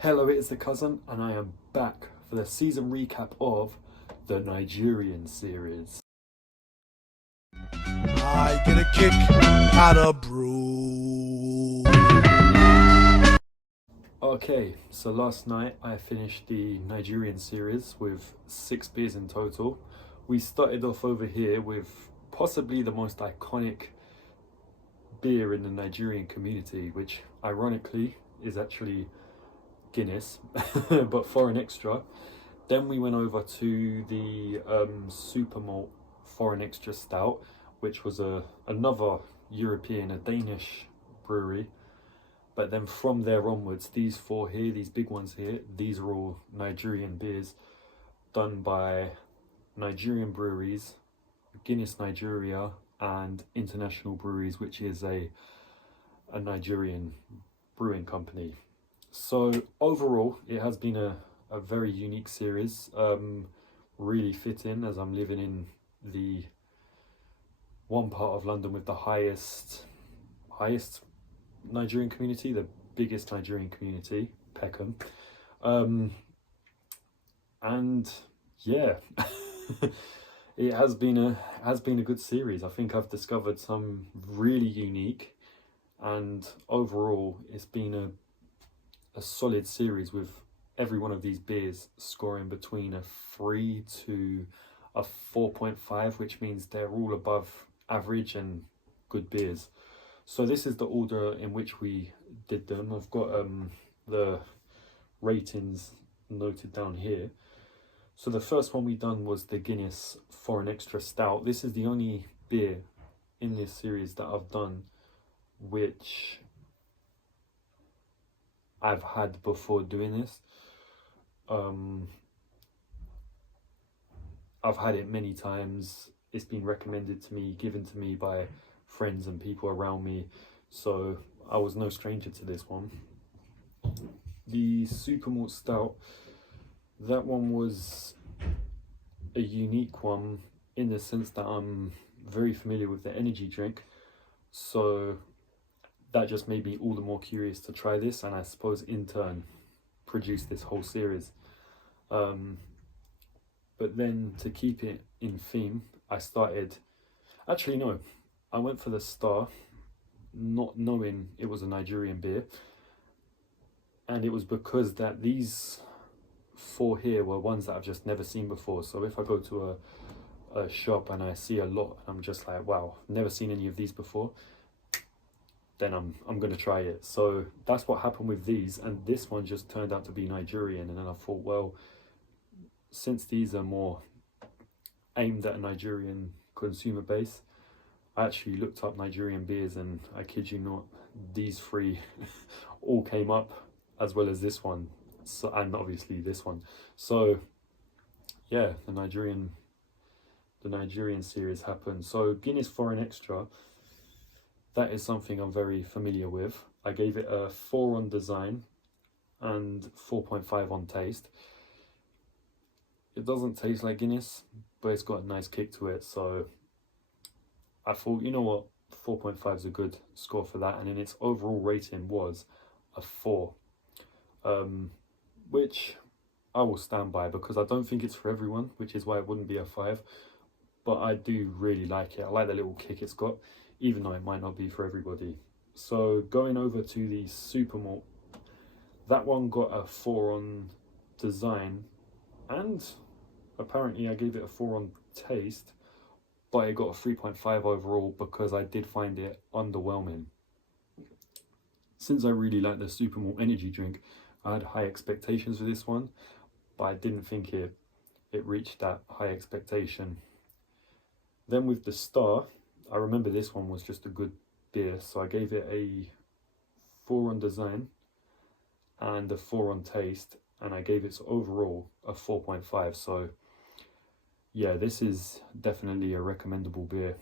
Hello, it's the cousin, and I am back for the season recap of the Nigerian series. I get a kick out of brew. Okay, so last night I finished the Nigerian series with 6 beers in total. We started off over here with possibly the most iconic beer in the Nigerian community, which ironically is actually Guinness, but foreign extra. Then we went over to the Super Malt Foreign Extra Stout, which was another European, a Danish brewery. But then from there onwards, these four here, these big ones here, these are all Nigerian beers done by Nigerian breweries, Guinness Nigeria, and International Breweries, which is a Nigerian brewing company. So overall, it has been a very unique series. Really fitting as I'm living in the one part of London with the highest Nigerian community, the biggest Nigerian community, Peckham. And yeah, it has been a good series. I think I've discovered some really unique, and overall, it's been a solid series with every one of these beers scoring between a 3 to a 4.5, which means they're all above average and good beers. So this is the order in which we did them. I've got the ratings noted down here. So the first one we done was the Guinness Foreign Extra Stout. This is the only beer in this series that I've done which I've had before doing this. I've had it many times. It's been recommended to me, given to me by friends and people around me, so I was no stranger to this one. The Super Malt Stout, that one was a unique one in the sense that I'm very familiar with the energy drink, so that just made me all the more curious to try this, and I suppose in turn produced this whole series. But then to keep it in theme, I went for the Star, not knowing it was a Nigerian beer, and it was because that these four here were ones that I've just never seen before. So if I go to a shop and I see a lot, I'm just like, wow, never seen any of these before, then I'm gonna try it. So that's what happened with these, and this one just turned out to be Nigerian. And then I thought, well, since these are more aimed at a Nigerian consumer base, I actually looked up Nigerian beers, and I kid you not, these three all came up, as well as this one, so, and obviously this one. So yeah, the Nigerian series happened. So Guinness Foreign Extra, that is something I'm very familiar with. I gave it a 4 on design and 4.5 on taste. It doesn't taste like Guinness, but it's got a nice kick to it, so I thought, you know what, 4.5 is a good score for that. And then its overall rating was a 4, which I will stand by, because I don't think it's for everyone, which is why it wouldn't be a 5, but I do really like it. I like the little kick it's got, even though it might not be for everybody. So going over to the Super Malt, that one got a 4 on design, and apparently I gave it a 4 on taste, but it got a 3.5 overall because I did find it underwhelming. Since I really like the Super Malt energy drink, I had high expectations for this one, but I didn't think it reached that high expectation. Then with the Star, I remember this one was just a good beer, so I gave it a 4 on design and a 4 on taste, and I gave its overall a 4.5. So yeah, this is definitely a recommendable beer.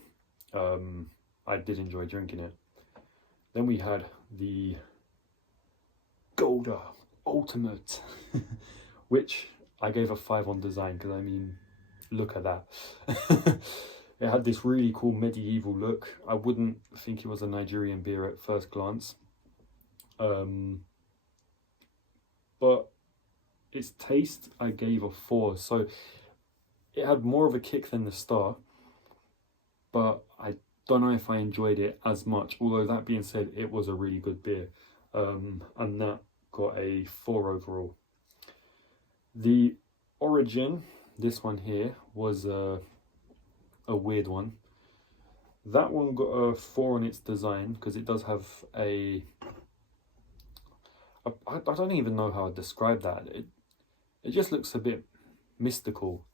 I did enjoy drinking it. Then we had the Golda Ultimate, which I gave a 5 on design, because I mean, look at that. It had this really cool medieval look. I wouldn't think it was a Nigerian beer at first glance. but its taste I gave a 4. So it had more of a kick than the Star, but I don't know if I enjoyed it as much. Although that being said, it was a really good beer, and that got a 4 overall. The Origin, this one here, was a weird one. That one got a 4 on its design because it does have I don't even know how to describe that. It just looks a bit mystical.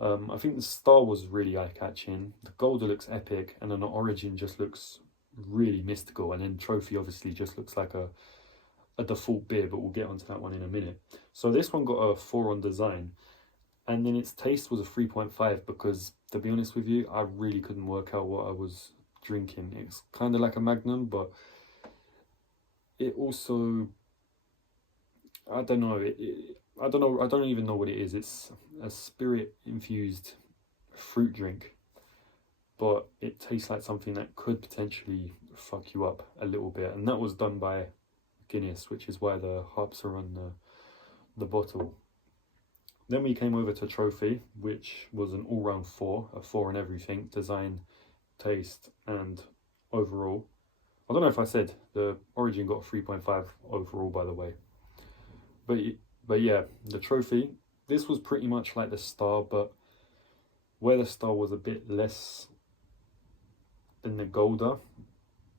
I think the Star was really eye-catching. The Golden looks epic, and then the Origin just looks really mystical. And then Trophy obviously just looks like a default beer, but we'll get onto that one in a minute. So this one got a 4 on design, and then its taste was a 3.5 because, to be honest with you, I really couldn't work out what I was drinking. It's kind of like a Magnum, but it also, I don't know, I don't even know what it is. It's a spirit infused fruit drink, but it tastes like something that could potentially fuck you up a little bit. And that was done by Guinness, which is why the hops are on the bottle. Then we came over to Trophy, which was an all-round 4, a 4 in everything: design, taste, and overall. I don't know if I said the Origin got a 3.5 overall, by the way. But yeah, the Trophy, this was pretty much like the Star, but where the Star was a bit less than the Golder,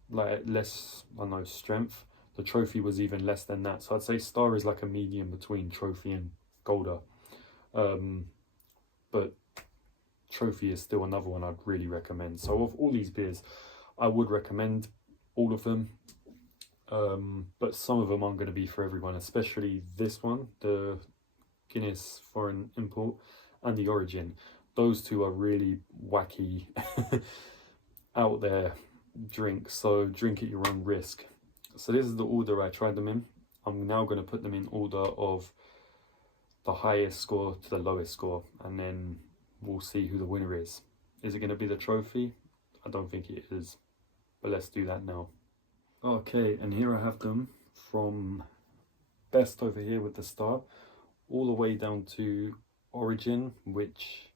like less, I don't know, strength, the Trophy was even less than that. So I'd say Star is like a medium between Trophy and Golder. But Trophy is still another one I'd really recommend. So of all these beers, I would recommend all of them. But some of them aren't going to be for everyone, especially this one, the Guinness Foreign Import, and the Origin. Those two are really wacky, out there drinks, so drink at your own risk. So this is the order I tried them in. I'm now going to put them in order of the highest score to the lowest score, and then we'll see who the winner is. Is it going to be the Trophy? I don't think it is, but let's do that now. Okay, and here I have them from best over here with the Star, all the way down to Origin, which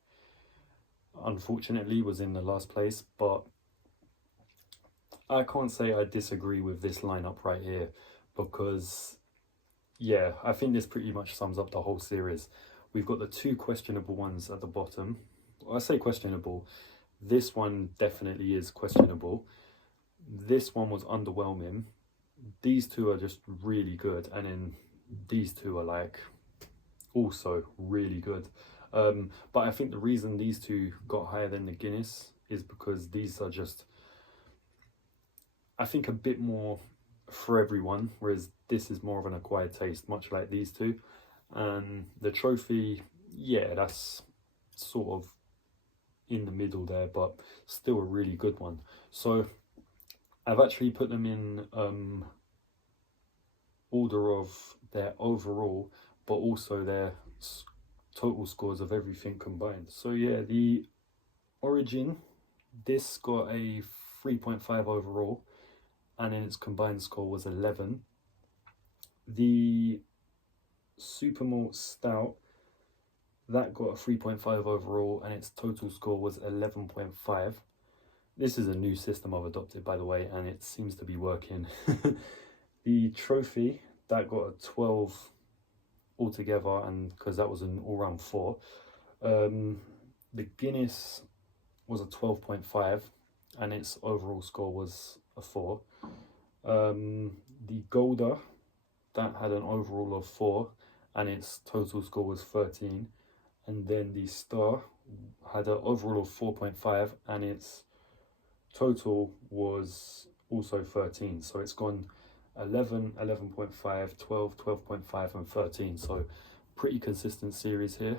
unfortunately was in the last place, but I can't say I disagree with this lineup right here, because yeah, I think this pretty much sums up the whole series. We've got the 2 questionable ones at the bottom. I say questionable, this one definitely is questionable. This one was underwhelming. These 2 are just really good, and then these 2 are like also really good. But I think the reason these 2 got higher than the Guinness is because these are just, I think, a bit more for everyone, whereas this is more of an acquired taste, much like these 2. And the Trophy, yeah, that's sort of in the middle there, but still a really good one. So I've actually put them in order of their overall, but also their total scores of everything combined. So yeah, the Origin, this got a 3.5 overall, and then its combined score was 11. The Super Malt Stout, that got a 3.5 overall, and its total score was 11.5. This is a new system I've adopted, by the way, and it seems to be working. The Trophy, that got a 12 altogether, and because that was an all-round 4. The Guinness was a 12.5, and its overall score was a 4. The Golder, that had an overall of 4, and its total score was 13. And then the Star had an overall of 4.5, and its total was also 13. So it's gone 11, 11.5, 12, 12.5, and 13. So pretty consistent series here.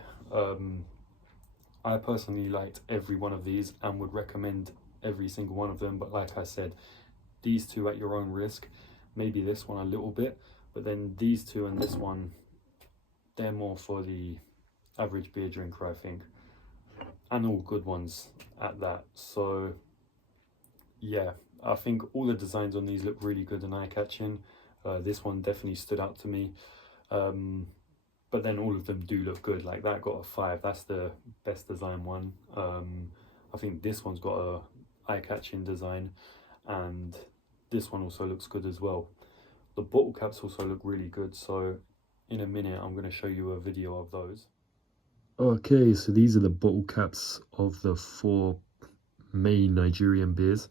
I personally liked every one of these and would recommend every single one of them, but like I said, these 2 at your own risk. Maybe this one a little bit, but then these 2 and this one, they're more for the average beer drinker, I think, and all good ones at that. So yeah, I think all the designs on these look really good and eye-catching. This one definitely stood out to me. But then all of them do look good. Like that got a 5. That's the best design one. I think this one's got a eye-catching design, and this one also looks good as well. The bottle caps also look really good, so in a minute I'm going to show you a video of those. Okay, so these are the bottle caps of the 4 main Nigerian beers.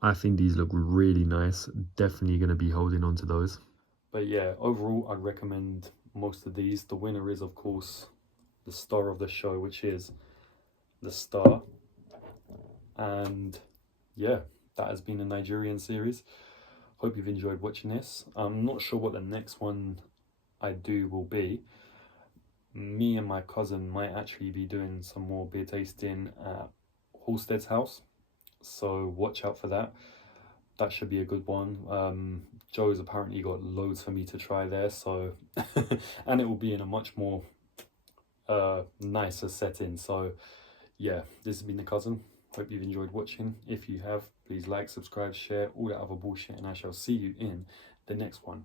I think these look really nice. Definitely going to be holding on to those. But yeah, overall I'd recommend most of these. The winner is of course the star of the show, which is the Star. And yeah, that has been a Nigerian series. Hope you've enjoyed watching this. I'm not sure what the next one I do will be. Me and my cousin might actually be doing some more beer tasting at Halstead's house, so watch out for that. That should be a good one. Joe's apparently got loads for me to try there, so and it will be in a much more nicer setting. So yeah, this has been the cousin. Hope you've enjoyed watching. If you have, please like, subscribe, share, all that other bullshit, and I shall see you in the next one.